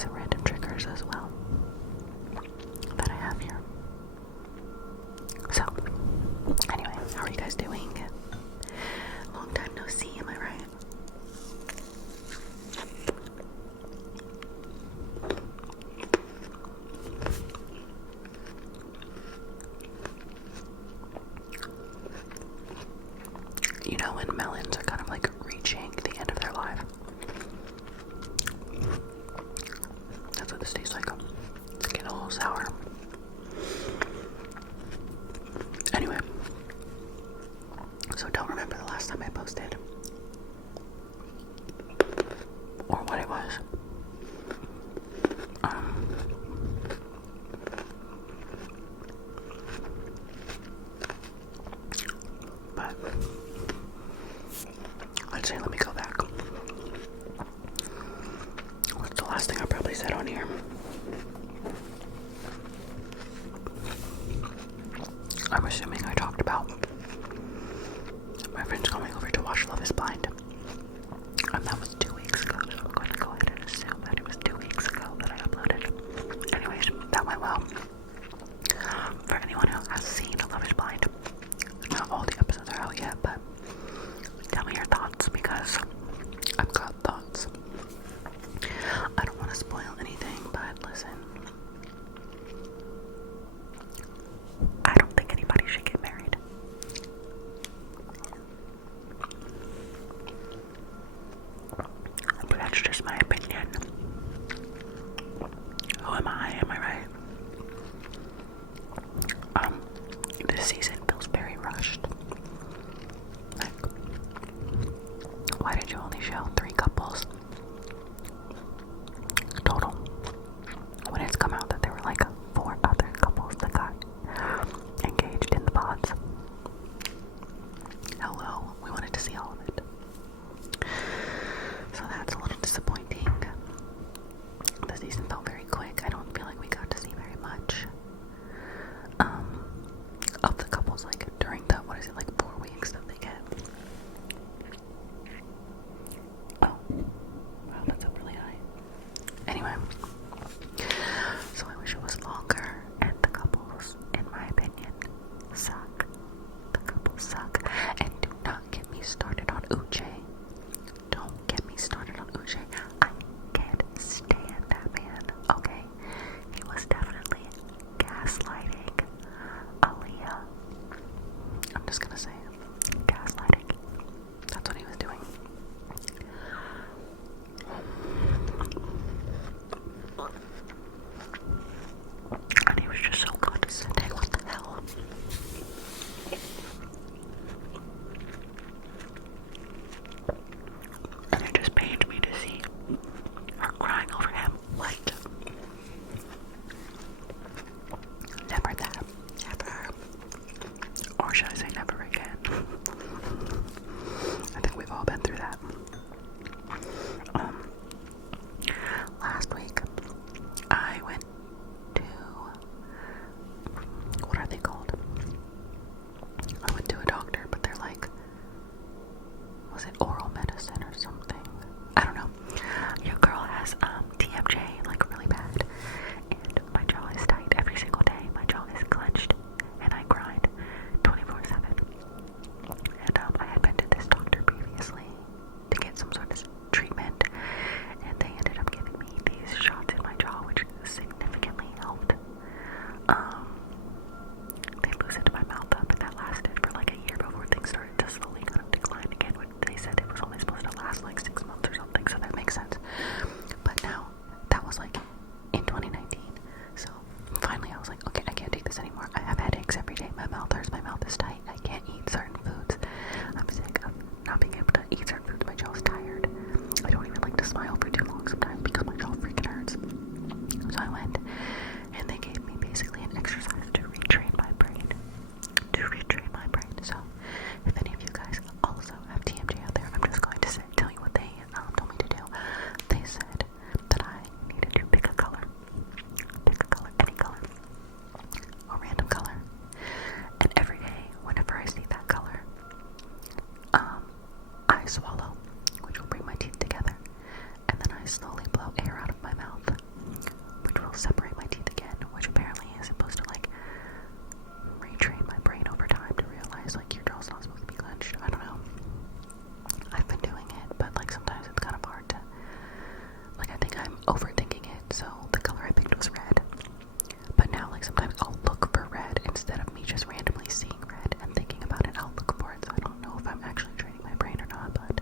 some random triggers as well that I have here. So, anyway, how are you guys doing? Long time no see, am I right? You know when melons are kind of like reaching the end of their life? That's what this tastes like. It's getting a little sour. Anyway, so don't remember the last time I posted or what it was. But let's say, let me go back. What's the last thing I probably said on here? I'm assuming I talked about my friends coming over to watch Love is Blind. And that was 2 weeks ago, so I'm going to go ahead and assume that it was 2 weeks ago that I uploaded. Anyways, that went well. For anyone who has seen Love is Blind, not all the episodes are out yet, but tell me your thoughts, because I've got thoughts. I don't want to spoil anything, but overthinking it, so the color I picked was red. But now, like, sometimes I'll look for red instead of me just randomly seeing red and thinking about it. I'll look for it, so I don't know if I'm actually training my brain or not, but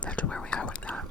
that's where we are with that.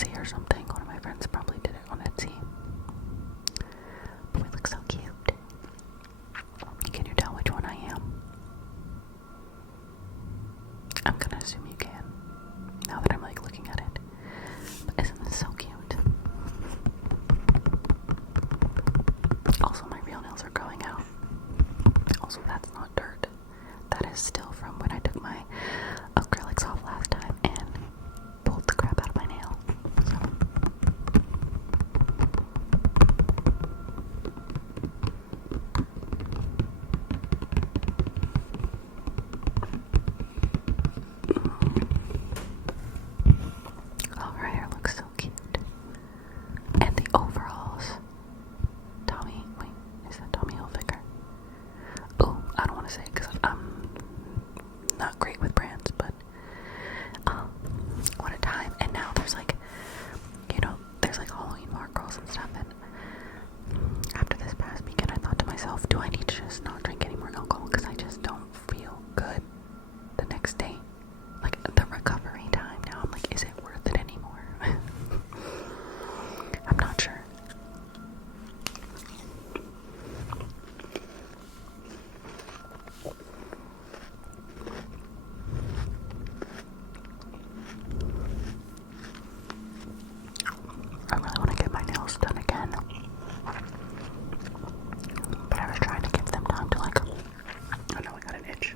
Etsy or something. One of my friends probably did it on Etsy. But we look so cute. Can you tell which one I am? I'm gonna assume you can, now that I'm like looking at it. But isn't this so cute? Also, my real nails are growing out. Also, that's not dirt. That is still from when I took my acrylics off last time and pulled the crap out of my nail. So. Oh, her hair looks so cute. And the overalls. Tommy, wait, is that Tommy Hilfiger? Oh, I don't want to say it because I'm not great with brands, but what a time. And now there's like, there's like Halloween mark girls and stuff, and after this past weekend I thought to myself, do I need to just not drink any more alcohol because I just don't feel good the next day? Like the recovery time now, I'm like, is it worth it anymore? I'm not sure. I really want to get my nails done again, but I was trying to give them time to like, oh no, I got an itch.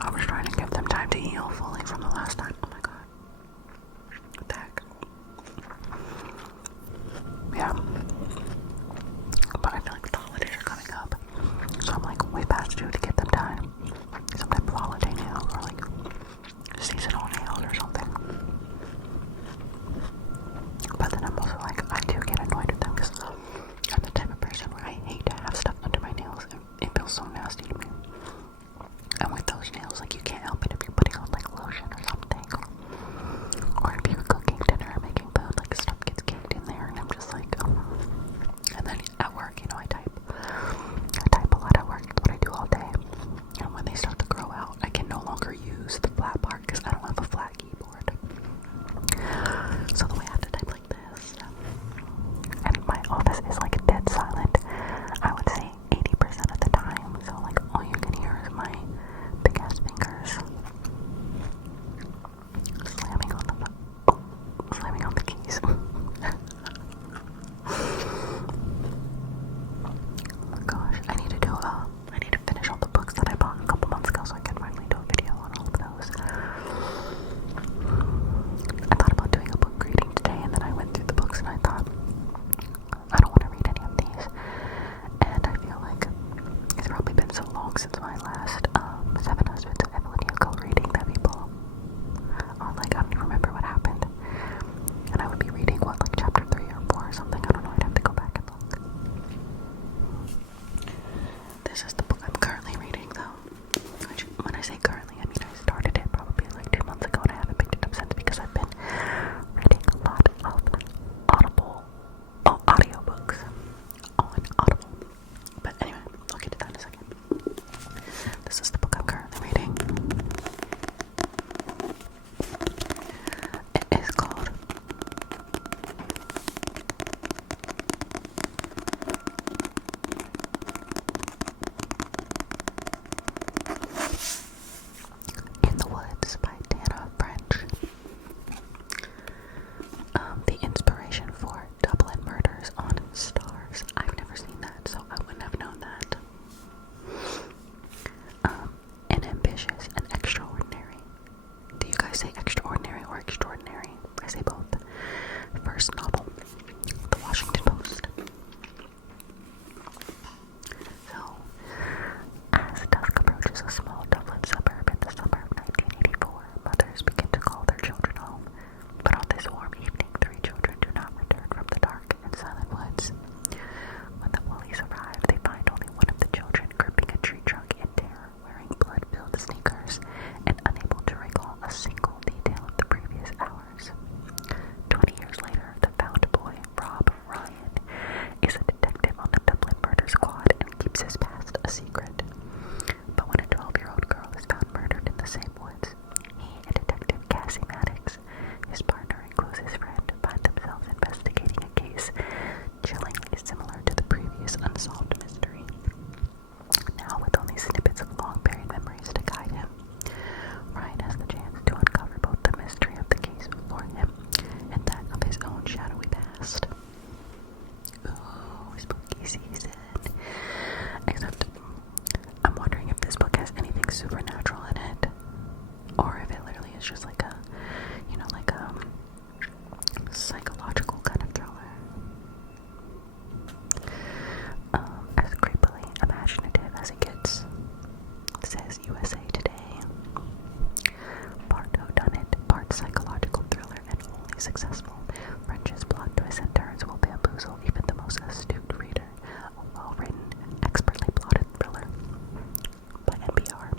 I was trying to give them time to heal fully from the last time. Oh my god. What the heck? Yeah. But I feel like the holidays are coming up, so I'm like way past due to get them done. Some type of holiday nails or like seasonal nails or something. But then I'm also like, I do get annoyed with them because I'm the type of person where I hate to have stuff under my nails. It feels so nasty to me. And with those nails, like, you can't help it if you're putting on like lotion or something, or if you're cooking dinner or making food, like stuff gets caked in there, and I'm just like, oh. And then at work, I type a lot at work. It's what I do all day. And when they start to grow out, I can no longer use the flat part because I don't have a flat keyboard. So the way I have to type like this, and my office is like dead silent, I would say 80% of the time. So like all you can hear is my big ass fingers slamming on the keys. Oh my gosh, I need to finish all the books that I bought a couple months ago so I can finally do a video on all of those. I thought about doing a book reading today, and then I went through the books and I thought, I don't want to read any of these. And I feel like it's probably been so long since my last 7 Husbands of Evelyn Hugo reading that people are like, I don't even remember what happened. And I would be reading, what, like chapter 3 or 4 or something? I don't know, I'd have to go back and look. This is the book I'm currently reading, though. Which, when I say currently, I mean I started it probably like 2 months ago and I haven't picked it up since because I've been reading a lot of audiobooks on Audible. But anyway, I'll get to that in a second. This is the book I'm currently reading. It is called In the Woods by Tana French. The inspiration for Dublin Murders on Stars. I've never seen that, so I wouldn't have known that. An ambitious and extraordinary. Do you guys say extraordinary or extraordinary? I say both. First novel, The Washington Post. So, as dusk approaches a small Dublin suburb in the summer of 1984, mothers begin to call their children home. But on this warm evening, 3 children do not return from the dark and silent woods. When the police arrive, they find only one of the children gripping a tree trunk in terror, wearing blood-filled sneakers, and unable to recall a single detail of the previous hours. 20 years later, the found successful. French's plot twists and turns will bamboozle even the most astute reader. A well-written, expertly plotted thriller by NPR.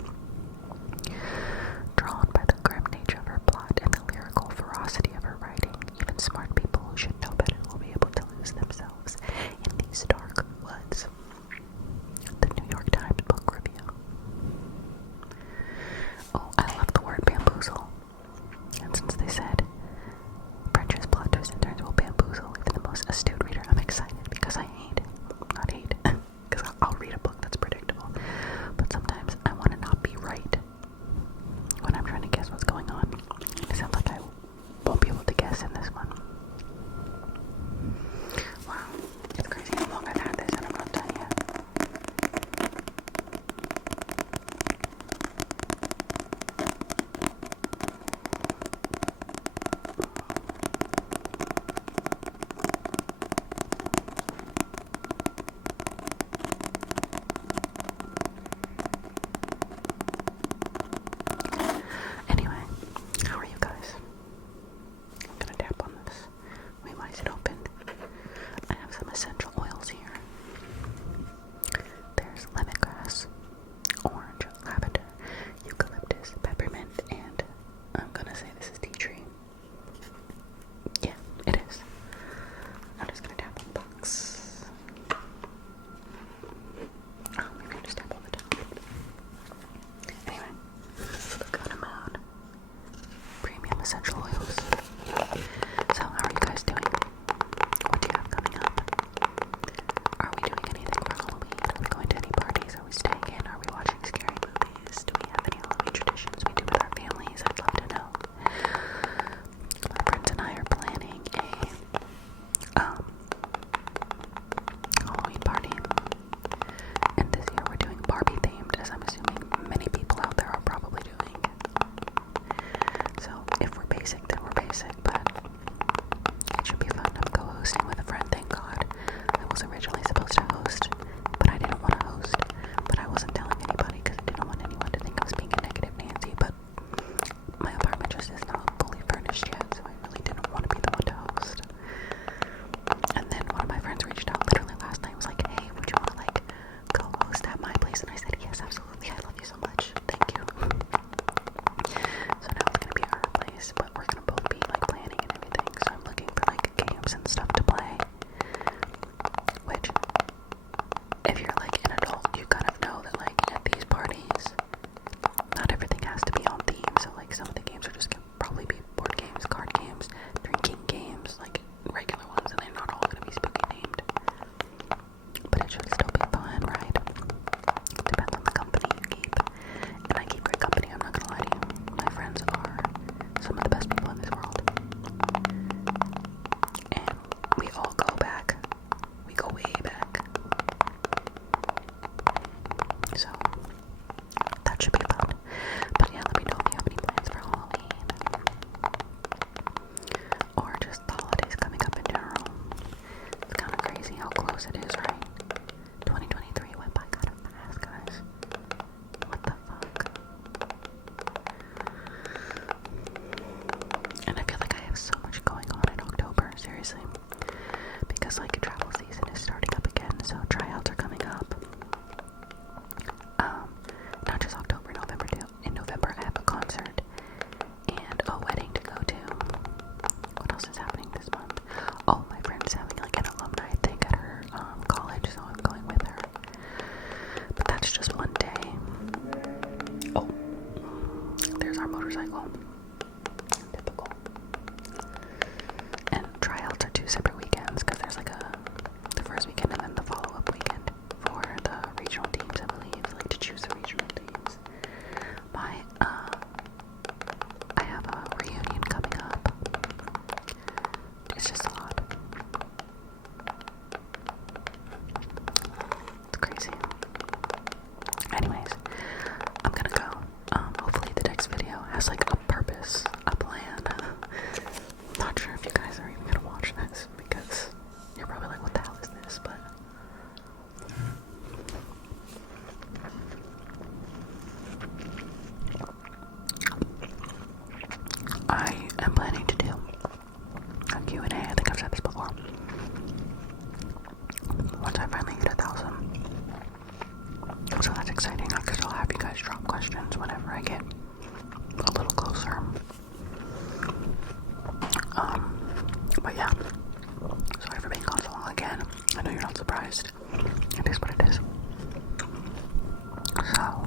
Drawn by the grim nature of her plot and the lyrical ferocity of her writing, even smart people who should know better will be able to lose themselves in these dark woods. The New York Times Book Review. Oh, I love the word bamboozle. And since they said French's always drop questions whenever I get a little closer. But yeah, sorry for being gone so long again. I know you're not surprised. It is what it is. So,